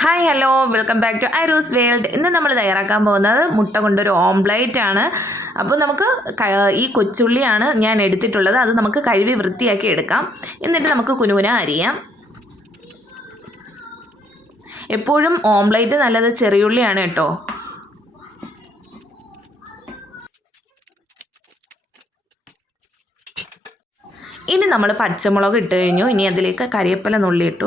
Hi hello welcome back to Airu's world. ഇന്ന് നമ്മൾ തയ്യാറാക്കാൻ പോകുന്നത് മുട്ട കൊണ്ടൊരു ഓംപ്ലേറ്റ് ആണ്. അപ്പോൾ നമുക്ക് ഈ കൊച്ചുള്ളിയാണ് ഞാൻ എടുത്തിട്ടുള്ളത്. അത് നമുക്ക് കഴുകി വൃത്തിയാക്കി എടുക്കാം. എന്നിട്ട് നമുക്ക് കുനുകുന അരിയാം. എപ്പോഴും ഓംപ്ലേറ്റ് നല്ലത് ചെറിയുള്ളിയാണ് കേട്ടോ. ഇനി നമ്മൾ പച്ചമുളക് ഇട്ട് കഴിഞ്ഞു. ഇനി അതിലേക്ക് കരിവേപ്പില നുള്ളി ഇട്ടു.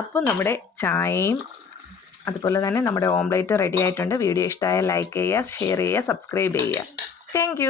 അപ്പോൾ നമ്മുടെ ചായയും അതുപോലെ തന്നെ നമ്മുടെ ഓംപ്ലേറ്റ് റെഡി ആയിട്ടുണ്ട്. വീഡിയോ ഇഷ്ടമായാൽ ലൈക്ക് ചെയ്യുക, ഷെയർ ചെയ്യുക, സബ്സ്ക്രൈബ് ചെയ്യുക. താങ്ക്